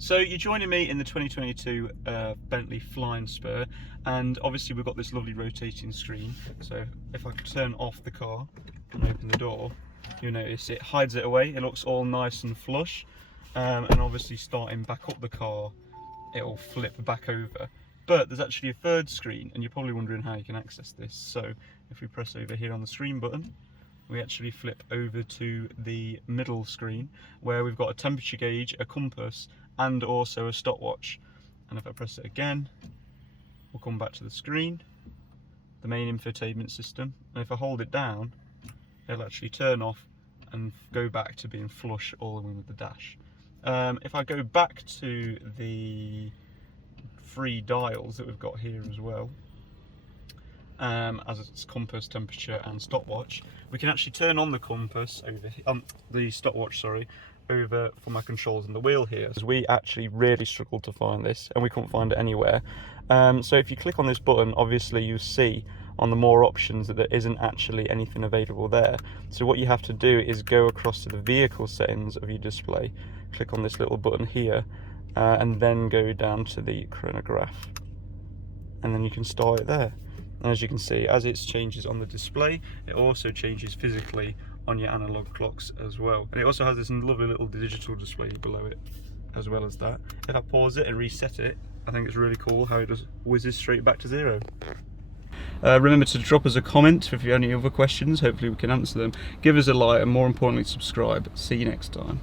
So you're joining me in the 2022 Bentley Flying Spur, and obviously we've got this lovely rotating screen. So if I turn off the car and open the door, you'll notice it hides it away. It looks all nice and flush, and obviously starting back up the car, it'll flip back over. But there's actually a third screen, and you're probably wondering how you can access this. So if we press over here on the screen button, we actually flip over to the middle screen where we've got a temperature gauge, a compass, and also a stopwatch. And if I press it again, we'll come back to the screen, the main infotainment system, and if I hold it down, it'll actually turn off and go back to being flush all the way with the dash. If I go back to the three dials that we've got here as well, as it's compass, temperature and stopwatch, we can actually turn on the compass over the stopwatch, sorry, over for my controls on the wheel here. We actually really struggled to find this and we couldn't find it anywhere. So if you click on this button, obviously you see on the more options that there isn't actually anything available there. So what you have to do is go across to the vehicle settings of your display, click on this little button here, and then go down to the chronograph, and then you can start it there. And as you can see, as it changes on the display, it also changes physically on your analog clocks as well. And it also has this lovely little digital display below it as well as that. If I pause it and reset it, I think it's really cool how it just whizzes straight back to zero. Remember to drop us a comment if you have any other questions. Hopefully we can answer them. Give us a like and more importantly subscribe. See you next time.